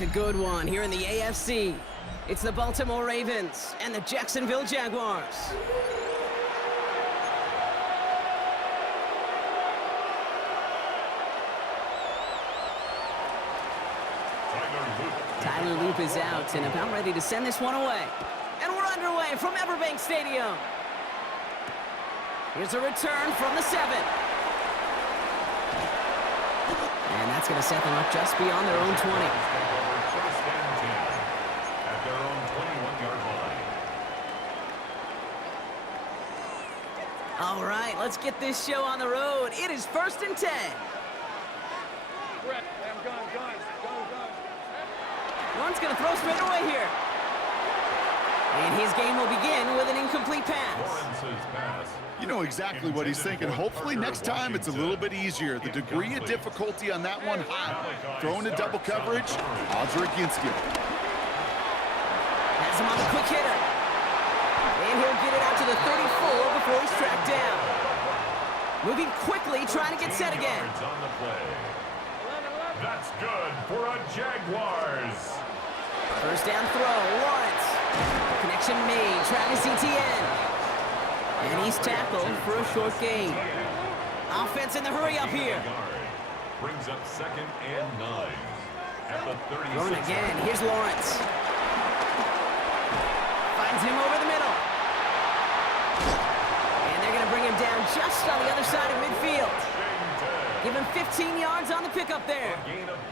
It's a good one here in the AFC. It's the Baltimore Ravens and the Jacksonville Jaguars. Tyler Loop is out and about ready to send this one away. And we're underway from Everbank Stadium. Here's a return from the 7. And that's going to set them up just beyond their own 20. At their own 21-yard line. All right, let's get this show on the road. It is 1st and 10. One's going to throw straight away here. And his game will begin with an incomplete pass. You know exactly what he's thinking. Hopefully next time it's a little bit easier. The degree of difficulty on that one high. Throwing to double coverage, odds are against you. Has him on the quick hitter. And he'll get it out to the 34 before he's tracked down. Moving quickly, trying to get set again. That's good for a Jaguars. First down throw, Lawrence. Connection made, Travis Etienne. And he's tackled for a short gain. Offense in the hurry up here. Brings up 2nd and 9. At the 36. Going again, here's Lawrence. Finds him over the middle. And they're going to bring him down just on the other side of midfield. Give him 15 yards on the pickup there.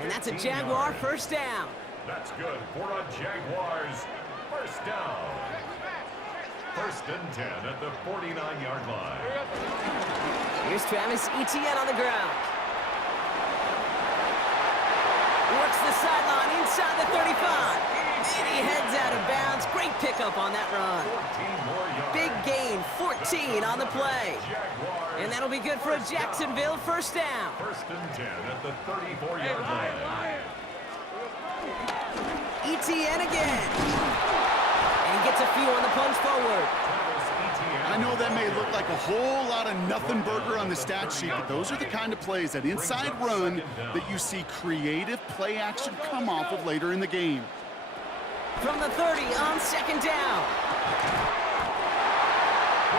And that's a Jaguar first down. That's good for a Jaguars first down. 1st and 10 at the 49-yard line. Here's Travis Etienne on the ground. Works the sideline inside the 35. And he heads out of bounds. Great pickup on that run. 14 more yards. Big gain, 14 on the play. Jaguars. And that'll be good for a Jacksonville first down. 1st and 10 at the 34-yard line. Etienne again. And he gets a few on the plunge forward. I know that may look like a whole lot of nothing burger on the stat sheet, but those are the kind of plays, that inside run, that you see creative play action come off of later in the game. From the 30 on 2nd down.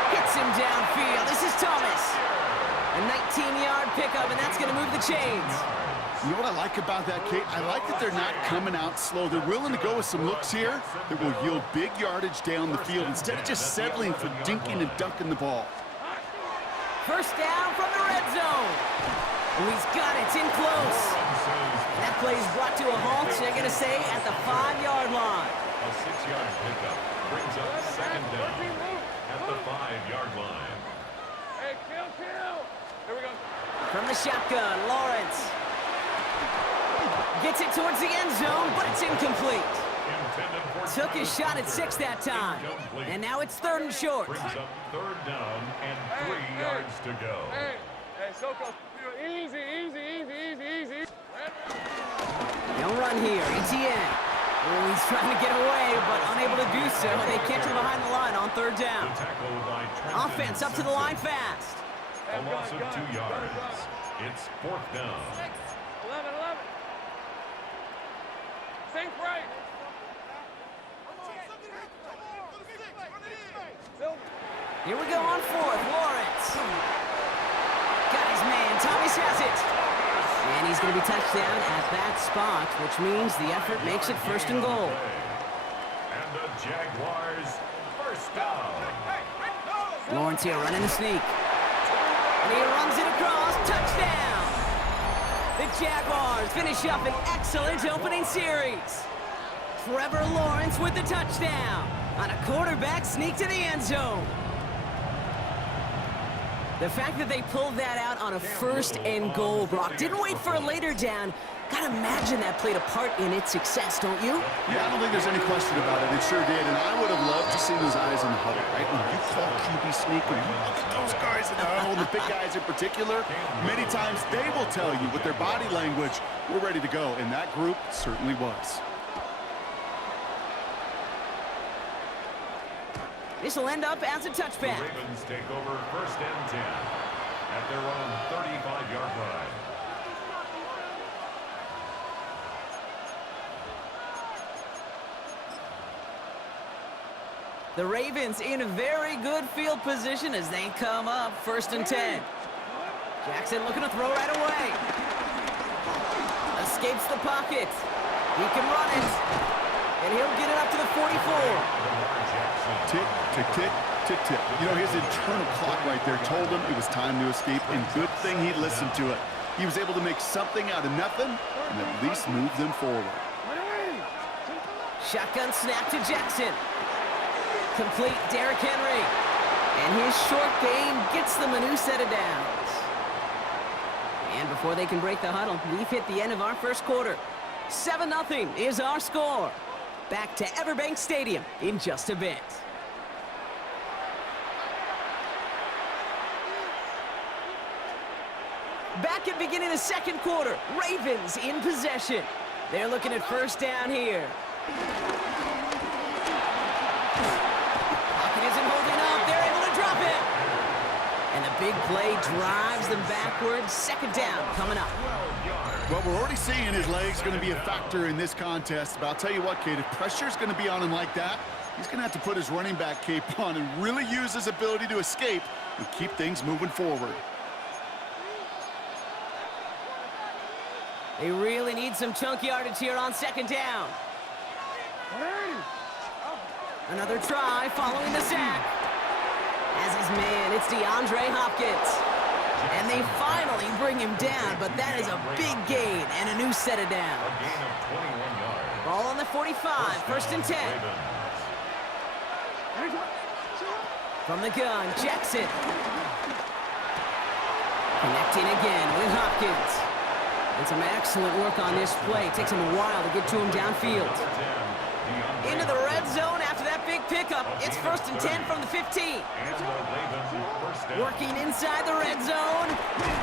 Hits him downfield. This is Thomas. A 19-yard pickup, and that's going to move the chains. You know what I like about that, Kate? I like that they're not coming out slow. They're willing to go with some looks here that will yield big yardage down the field instead of just settling for dinking and dunking the ball. First down from the red zone. Oh, he's got it. It's in close. And that play is brought to a halt, so they're going to say at the 5-yard line. A 6-yard pickup brings up 2nd down at the 5-yard line. Hey, kill. Here we go. From the shotgun, Lawrence. Gets it towards the end zone, but it's incomplete. Took his shot at 6 that time. And now it's 3rd and short. Brings up 3rd down and 3 yards to go. Hey, Soko. Easy. No run here, Etienne. Oh, he's trying to get away, but unable to do so. They catch him behind the line on 3rd down. Offense up to the line fast. A loss of 2 yards. It's 4th down. 11. Think right. Here we go on 4th, Lawrence. Got his man, Thomas has it. And he's going to be touched down at that spot, which means the effort makes it 1st and goal. And the Jaguars first down. Lawrence here running the sneak. And he runs it across, touchdown. The Jaguars finish up an excellent opening series. Trevor Lawrence with the touchdown on a quarterback sneak to the end zone. The fact that they pulled that out on a 1st and goal, Brock, didn't wait for a later down. Gotta imagine that played a part in its success, don't you? Yeah, I don't think there's any question about it. It sure did, and I would have loved to see those eyes in the huddle, right? When you call QB sneak, when you look at those guys in the huddle, the big guys in particular, many times they will tell you with their body language, we're ready to go, and that group certainly was. This will end up as a touchback. The Ravens take over 1st and 10 at their own 35-yard line. The Ravens in a very good field position as they come up 1st and 10. Jackson looking to throw right away. Escapes the pocket. He can run it. And he'll get it up to the 44. Tick, tick, tick, tick, tick. You know, his internal clock right there told him it was time to escape, and good thing he listened to it. He was able to make something out of nothing and at least move them forward. Shotgun snap to Jackson. Complete Derrick Henry. And his short game gets them a new set of downs. And before they can break the huddle, we've hit the end of our first quarter. 7-0 is our score. Back to Everbank Stadium in just a bit. Back at beginning of the second quarter, Ravens in possession. They're looking at 1st down here. Pocket isn't holding up. They're able to drop it. And the big play drives them backwards. 2nd down coming up. Well, we're already seeing his legs going to be a factor in this contest. But I'll tell you what, Kate, if pressure's going to be on him like that, he's going to have to put his running back cape on and really use his ability to escape and keep things moving forward. They really need some chunk yardage here on 2nd down. Another try following the sack. As his man, it's DeAndre Hopkins. And they finally bring him down, but that is a big gain and a new set of downs. A gain of 21 yards. Ball on the 45, 1st and 10. From the gun, Jackson. Connecting again with Hopkins. And some excellent work on this play. It takes him a while to get to him downfield. Into the red zone after that big pickup. It's 1st and 10 from the 15. Working inside the red zone.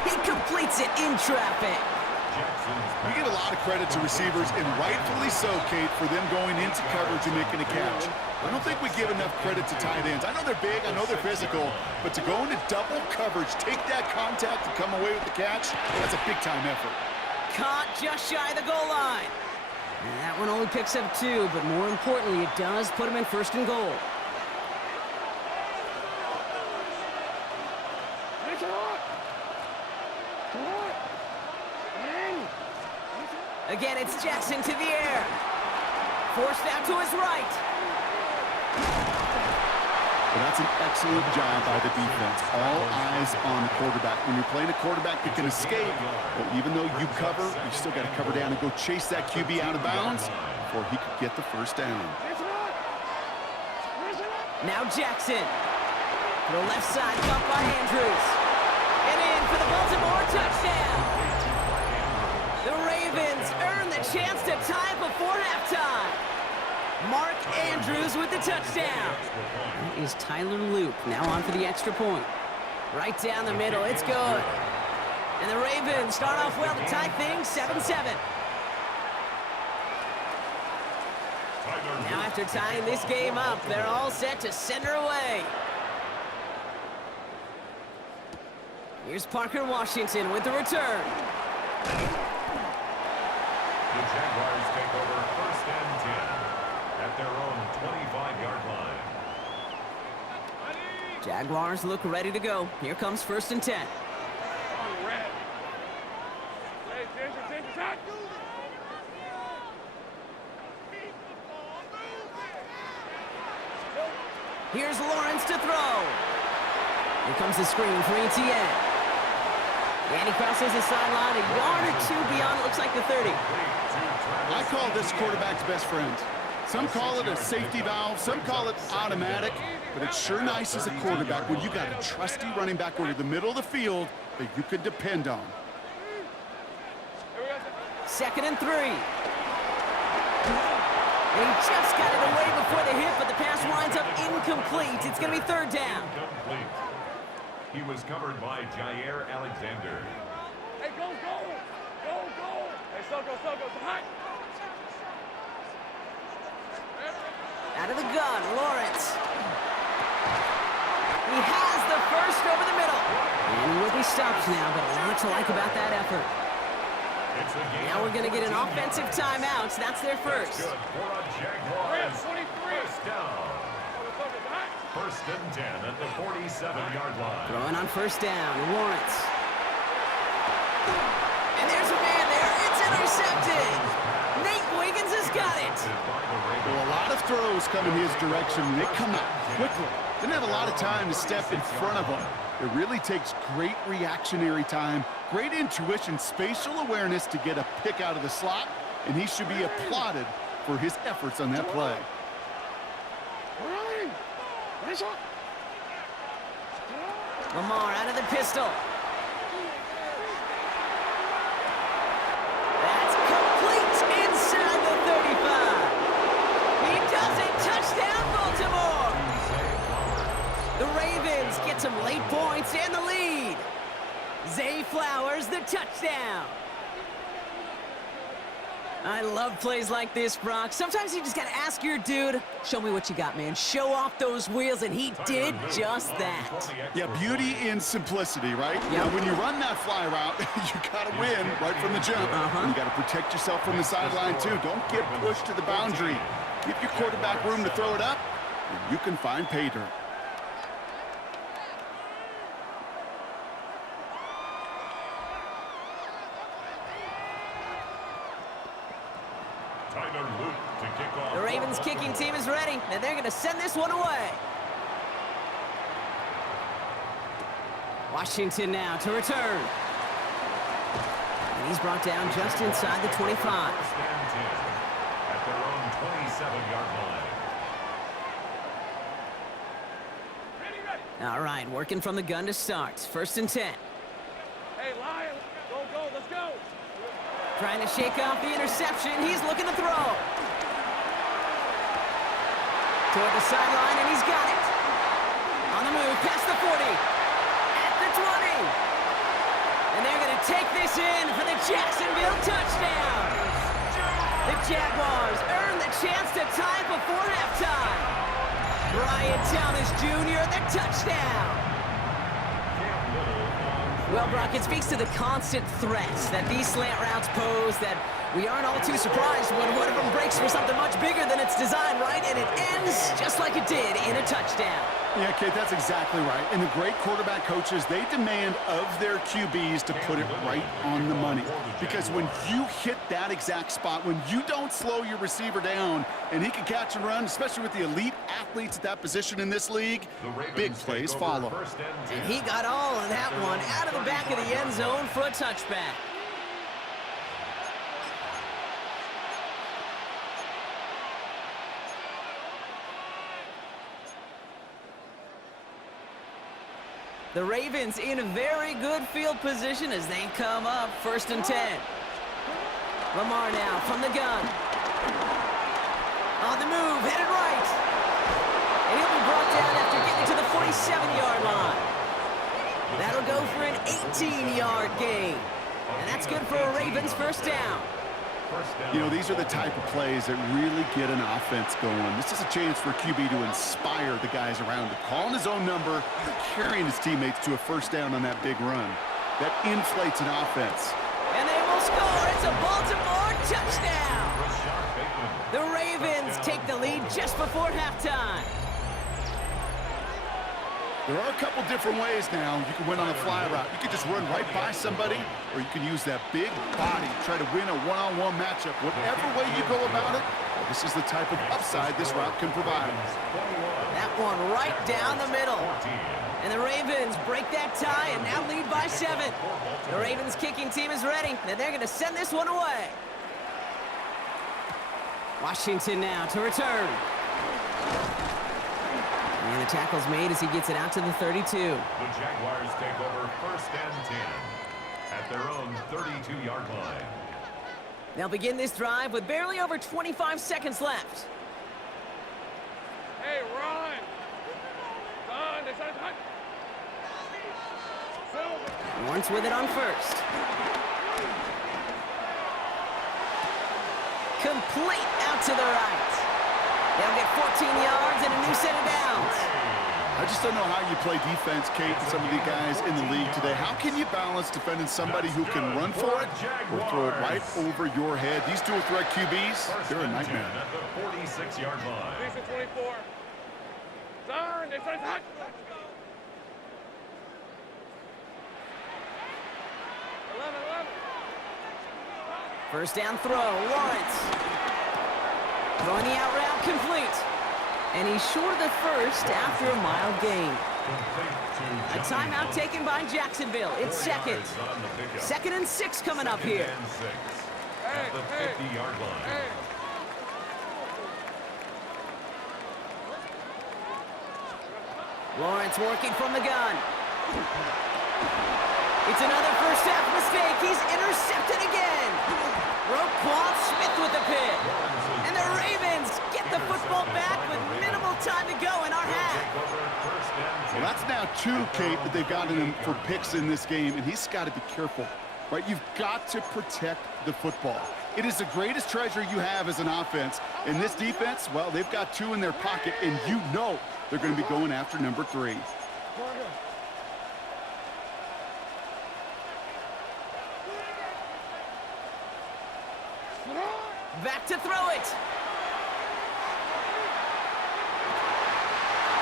He completes it in traffic. We give a lot of credit to receivers, and rightfully so, Kate, for them going into coverage and making a catch. I don't think we give enough credit to tight ends. I know they're big, I know they're physical, but to go into double coverage, take that contact and come away with the catch, that's a big-time effort. Caught just shy of the goal line. And that one only picks up 2, but more importantly, it does put him in 1st and goal. Again, it's Jackson to the air. Forced out to his right. But that's an excellent job by the defense. All eyes on the quarterback. When you're playing a quarterback that can escape, well, even though you cover, you still got to cover down and go chase that QB out of bounds before he could get the 1st down. Now Jackson. To the left side, caught by Andrews. And in for the Baltimore touchdown. The Ravens earn the chance to tie before halftime. Mark Andrews with the touchdown. That is Tyler Luke now on for the extra point. Right down the middle, it's good. And the Ravens start off well to tie things 7-7. Now after tying this game up, they're all set to send her away. Here's Parker Washington with the return. The Jaguars take over 1st and 10 at their own 25-yard line. Jaguars look ready to go. Here comes 1st and 10. Here's Lawrence to throw. Here comes the screen for ETN. And he crosses the sideline a yard or 2 beyond, it looks like the 30. I call this quarterback's best friend. Some call it a safety valve, some call it automatic, but it's sure nice as a quarterback when you got a trusty running back over the middle of the field that you can depend on. 2nd and 3. And he just got it away before the hit, but the pass winds up incomplete. It's going to be 3rd down. Incomplete. He was covered by Jair Alexander. Hey, go! Hey, Soko, hot! Out of the gun, Lawrence. He has the 1st over the middle. And he will be stopped now, but a lot to like about that effort. Now we're going to get an offensive timeout. That's their 1st. Good for a Jaguars. 1st down. First and 10 at the 47-yard line. Throwing on first down, Lawrence. And there's a man there. It's intercepted. Nate Wiggins has got it. Well, a lot of throws come in his direction. They come out quickly. Didn't have a lot of time to step in front of him. It really takes great reactionary time, great intuition, spatial awareness to get a pick out of the slot, and he should be applauded for his efforts on that play. Lamar out of the pistol. That's complete inside the 35. He does it. Touchdown, Baltimore. The Ravens get some late points and the lead. Zay Flowers, the touchdown. I love plays like this, Brock. Sometimes you just got to ask your dude, show me what you got, man. Show off those wheels, and he did just that. Yeah, beauty in simplicity, right? Yep. Now, when you run that fly route, you got to win right from the jump. And you got to protect yourself from the sideline, too. Don't get pushed to the boundary. Give your quarterback room to throw it up, and you can find pay dirt. The Ravens kicking team is ready, and they're going to send this one away. Washington now to return. And he's brought down just inside the 25. First and 10 at their own 27-yard line. All right, working from the gun to start. First and 10. Hey, Lion, go, let's go. Trying to shake off the interception. He's looking to throw. Toward the sideline, and he's got it. On the move, past the 40. At the 20. And they're going to take this in for the Jacksonville touchdown. The Jaguars earn the chance to tie it before halftime. Brian Thomas Jr., the touchdown. Well, Brock, it speaks to the constant threats that these slant routes pose that we aren't all too surprised when one of them breaks for something much bigger than its design, right? And it ends just like it did in a touchdown. Yeah, Kate, that's exactly right. And the great quarterback coaches, they demand of their QBs to put it right on the money. Because when you hit that exact spot, when you don't slow your receiver down and he can catch and run, especially with the elite athletes at that position in this league, big plays follow. And he got all of that one out of the back of the end zone for a touchback. The Ravens in a very good field position as they come up first and 10. Lamar now from the gun. On the move, headed right. And he'll be brought down after getting to the 47-yard line. That'll go for an 18-yard gain. And that's good for a Ravens first down. You know, these are the type of plays that really get an offense going. This is a chance for QB to inspire the guys around him. Calling his own number, carrying his teammates to a first down on that big run. That inflates an offense. And they will score. It's a Baltimore touchdown. The Ravens take the lead just before halftime. There are a couple different ways now. You can win on a fly route. You can just run right by somebody, or you can use that big body, try to win a one-on-one matchup. Whatever way you go about it, this is the type of upside this route can provide. That one right down the middle. And the Ravens break that tie and now lead by 7. The Ravens kicking team is ready, and they're going to send this one away. Washington now to return. And the tackle's made as he gets it out to the 32. The Jaguars take over first and 10 at their own 32-yard line. They'll begin this drive with barely over 25 seconds left. Hey, run. Run. They said run. Lawrence with it on first. Complete out to the right. They'll get 14 yards and a new set of downs. I just don't know how you play defense, Kate, and some of the guys in the league today. How can you balance defending somebody who can run for it or throw it right over your head? These dual threat QBs, they're a nightmare. At the 46-yard line. 24. Son, this is hot. 11. First down throw, Lawrence. Throwing the out route complete. And he's short of the first after a mild gain. A timeout taken by Jacksonville. It's second. Second and 6 coming up here. At the 50-yard line. Lawrence working from the gun. It's another first half mistake. He's intercepted again. Roquan Smith with the pick. And the Ravens get the football back with minimal time to go in our half. Well, that's now 2, Kate, that they've gotten him for picks in this game, and he's got to be careful, right? You've got to protect the football. It is the greatest treasure you have as an offense. And this defense, well, they've got 2 in their pocket, and you know they're going to be going after number 3. Back to throw it.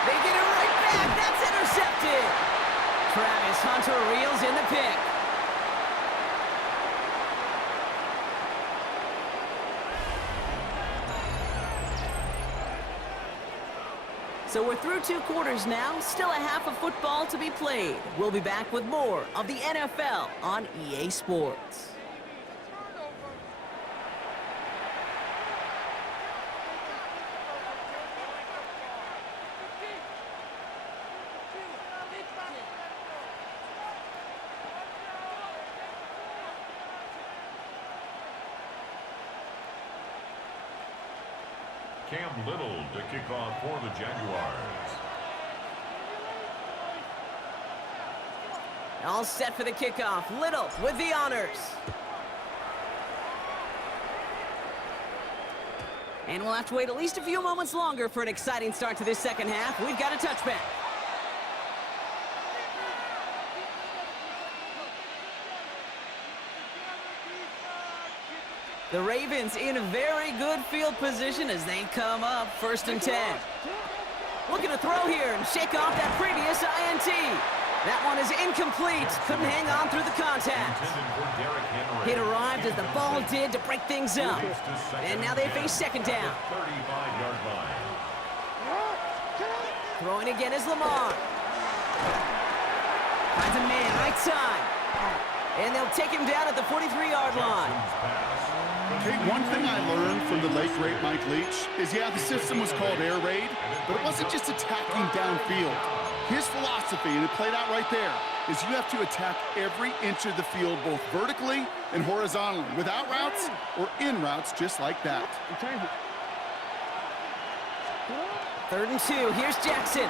They get it right back. That's intercepted. Travis Hunter reels in the pick. So we're through 2 quarters now. Still a half of football to be played. We'll be back with more of the NFL on EA Sports. Cam Little to kick off for the Jaguars. All set for the kickoff. Little with the honors. And we'll have to wait at least a few moments longer for an exciting start to this second half. We've got a touchback. The Ravens in a very good field position as they come up 1st and 10. Looking to throw here and shake off that previous INT. That one is incomplete. Couldn't hang on through the contact. It arrived as the ball did to break things up. And now they face second down. 35-yard line. Throwing again is Lamar. Finds a man right side. And they'll take him down at the 43-yard line. Okay, one thing I learned from the late, great Mike Leach is, yeah, the system was called air raid, but it wasn't just attacking downfield. His philosophy, and it played out right there, is you have to attack every inch of the field, both vertically and horizontally, without routes or in routes, just like that. 3rd and 2. Here's Jackson.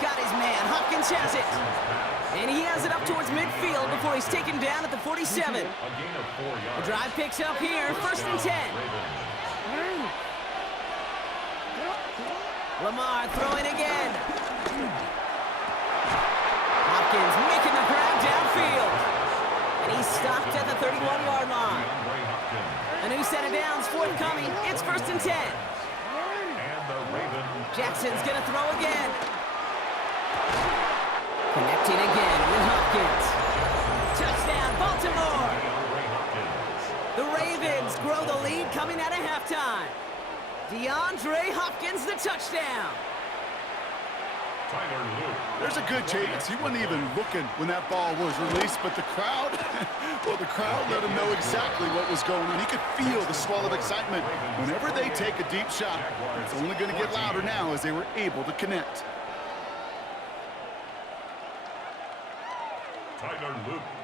Got his man. Hopkins has it. And he has it up towards midfield before he's taken down at the 47. The drive picks up here, 1st and 10. Lamar throwing again. Hopkins making the grab downfield. And he's stopped at the 31-yard line. A new set of downs forthcoming. It's 1st and 10. Jackson's going to throw again. Connecting again with Hopkins. Touchdown, Baltimore. The Ravens grow the lead coming out of halftime. DeAndre Hopkins, the touchdown. There's a good chance. He wasn't even looking when that ball was released, but the crowd, well, the crowd let him know exactly what was going on. He could feel the swell of excitement. Whenever they take a deep shot, it's only going to get louder now as they were able to connect.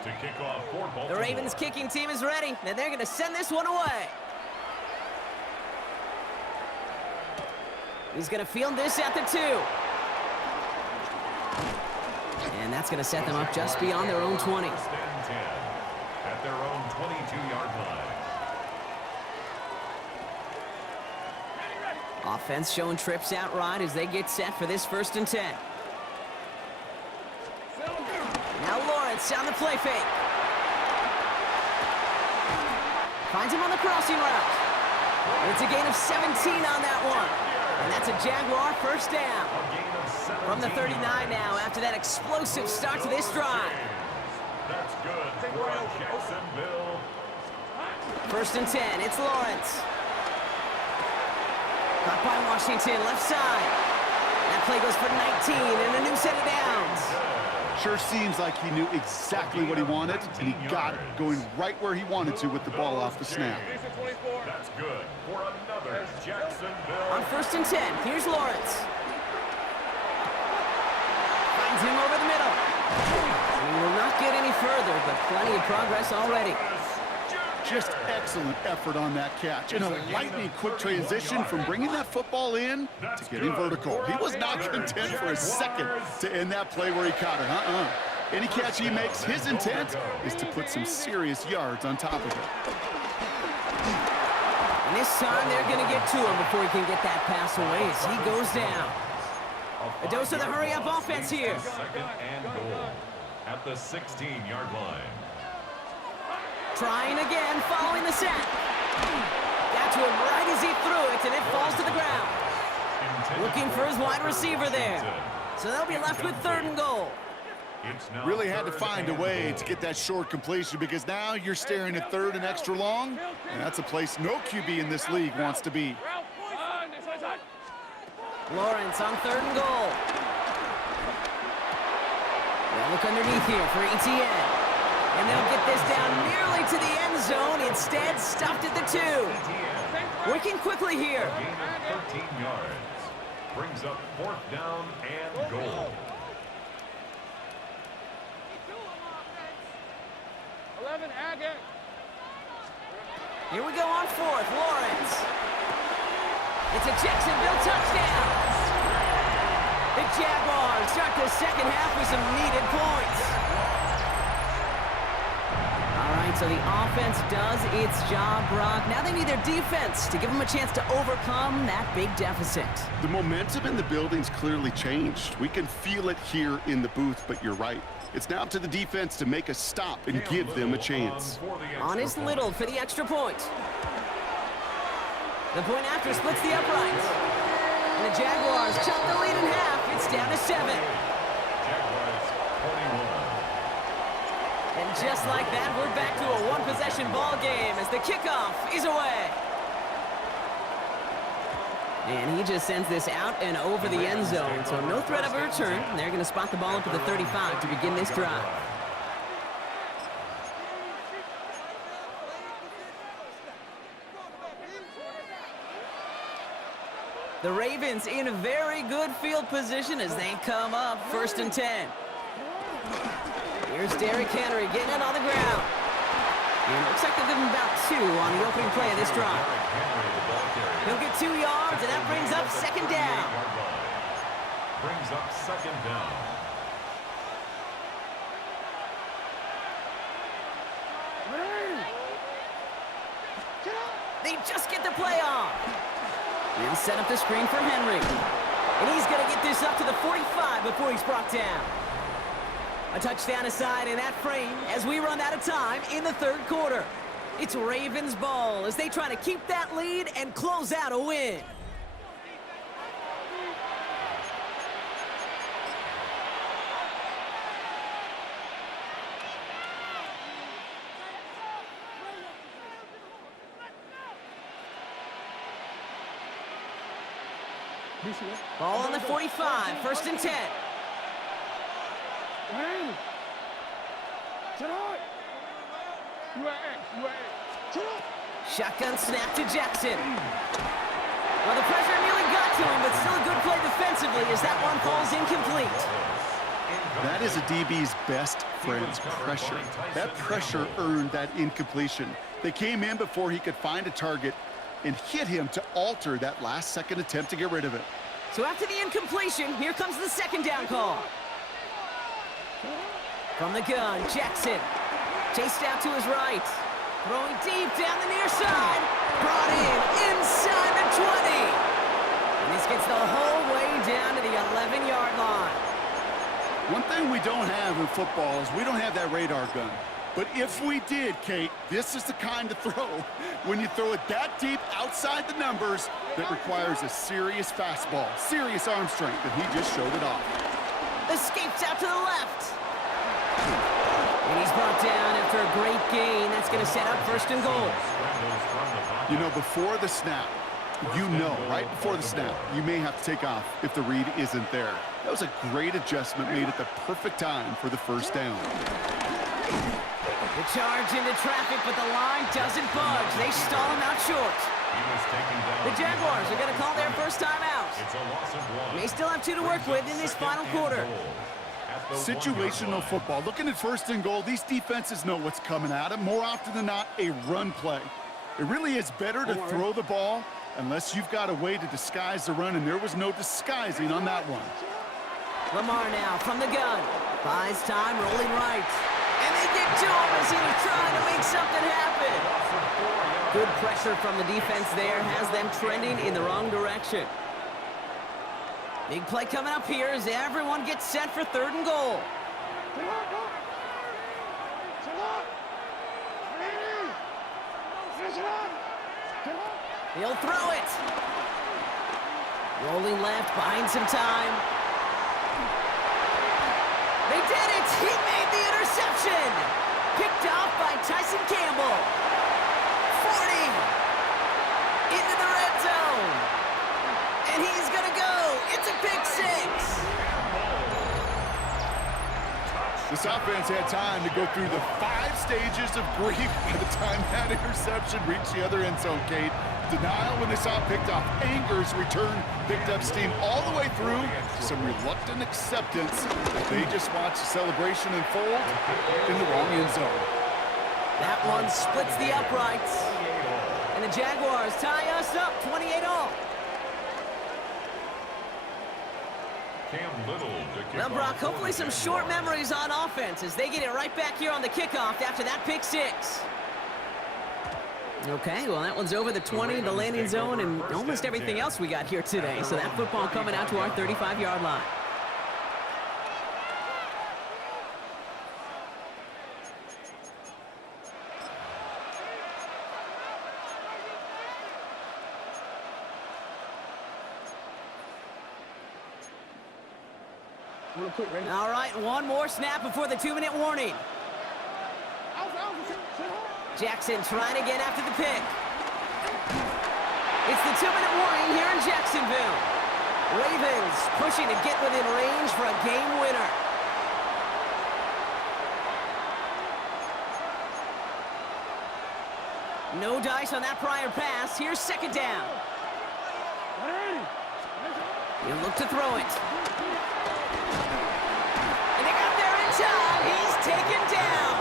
To kick off for Baltimore. The Ravens kicking team is ready, and they're going to send this one away. He's going to field this at the 2. And that's going to set them up just beyond their own 20. At their own 22-yard line. Offense showing trips out right as they get set for this 1st and 10. Now Lawrence on the play fake. Finds him on the crossing route. It's a gain of 17 on that one. And that's a Jaguar first down. A gain of 17 From the 39 yards. now after that explosive start to this drive. That's good for Jacksonville. First and 10, it's Lawrence. Caught by Washington, left side. That play goes for 19 and a new set of downs. Sure seems like he knew exactly what he wanted, and he got it going right where he wanted to with the ball off the snap. That's good for another Jacksonville. On first and 10, here's Lawrence. Finds him over the middle. He will not get any further, but plenty of progress already. Just excellent effort on that catch. And a lightning quick transition from bringing that football in to getting vertical. He was not content for a second to end that play where he caught it. Any catch he makes, his intent is to put some serious yards on top of it. And this time they're going to get to him before he can get that pass away as he goes down. A dose of the hurry-up offense here. Second and goal at the 16-yard line. Trying again, following the sack. Got to him right as he threw it, and it falls to the ground. Looking for his wide receiver there. So they'll be left with third and goal. Really had to find a way to get that short completion because now you're staring at third and extra long, and that's a place no QB in this league wants to be. Lawrence on third and goal. They'll look underneath here for ETN. And they'll get this down nearly to the end zone. Instead, stopped at the 2. Working quickly here. A gain of 13 yards. Brings up fourth down and goal. 11, Agate. Here we go on fourth. Lawrence. It's a Jacksonville touchdown. The Jaguars start the second half with some needed points. All right, so the offense does its job, Brock. Now they need their defense to give them a chance to overcome that big deficit. The momentum in the building's clearly changed. We can feel it here in the booth, but you're right. It's now up to the defense to make a stop and give them a chance. Honest Little for the extra point. The point after splits the uprights. And the Jaguars chop the lead in half. It's down to 7. Jaguars 21. And just like that, we're back to a one-possession ball game as the kickoff is away. And he just sends this out and over the end zone, so no threat of a return. They're going to spot the ball up at the 35 to begin this drive. The Ravens in a very good field position as they come up first and 10. Here's Derrick Henry getting it on the ground. And it looks like they'll give him about 2 on the opening play of this drive. He'll get 2 yards, and that brings up second down. Brings up second down. They just get the play off. He'll set up the screen for Henry. And he's going to get this up to the 45 before he's brought down. A touchdown aside in that frame as we run out of time in the third quarter. It's Ravens ball as they try to keep that lead and close out a win. Ball on the 45, first and 10. Shotgun snap to Jackson. Well, the pressure nearly got to him, but still a good play defensively as that one falls incomplete. That is a DB's best friend's pressure. That pressure earned that incompletion. They came in before he could find a target and hit him to alter that last-second attempt to get rid of it. So after the incompletion, here comes the second down call. From the gun, Jackson. Chased out to his right. Throwing deep down the near side. Brought in inside the 20. And this gets the whole way down to the 11-yard line. One thing we don't have in football is we don't have that radar gun. But if we did, Kate, this is the kind of throw, when you throw it that deep outside the numbers, that requires a serious fastball, serious arm strength, and he just showed it off. Escapes out to the left. And he's brought down after a great gain. That's going to set up first and goal. You know, before the snap, right before the snap, you may have to take off if the read isn't there. That was a great adjustment made at the perfect time for the first down. The charge into traffic, but the line doesn't budge. They stall him out short. The Jaguars are going to call their first time out. They still have 2 to work with in this final quarter. Situational football. Looking at first and goal, these defenses know what's coming at them. More often than not, a run play. It really is better to throw the ball unless you've got a way to disguise the run, and there was no disguising on that one. Lamar now from the gun. Buys time, rolling right. And they get to him as he was trying to make something happen. Good pressure from the defense there has them trending in the wrong direction. Big play coming up here as everyone gets set for third and goal. He'll throw it. Rolling left, buying some time. They did it! He made the interception! Picked off by Tyson Campbell. 40. Into the red zone. And he's gonna go. It's a pick 6. This offense had time to go through the 5 stages of grief by the time that interception reached the other end zone, Kate. Denial when they saw it picked off. Anger's return picked up steam all the way through to some reluctant acceptance that they just watched the celebration unfold in the wrong end zone. That one splits the uprights. And the Jaguars tie us up 28-all. Well, Brock, hopefully some short memories on offense as they get it right back here on the kickoff after that pick 6. Okay, well, that one's over the 20, the landing zone, and almost everything else we got here today. So that football coming out to our 35-yard line. All right, one more snap before the 2-minute warning. Jackson trying to get after the pick. It's the 2-minute warning here in Jacksonville. Ravens pushing to get within range for a game winner. No dice on that prior pass. Here's second down. You look to throw it. And they got there in time. He's taken down.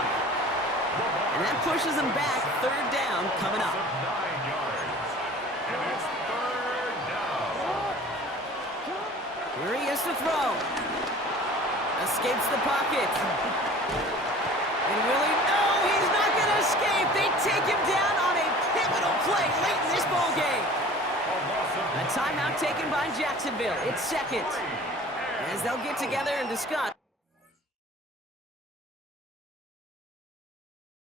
And that pushes them back. Third down coming up. 9 yards. And it's third down. Here he is to throw. Escapes the pocket. And really, no, he's not going to escape. They take him down on a pivotal play late in this ball game. A timeout taken by Jacksonville. It's second. As they'll get together and discuss.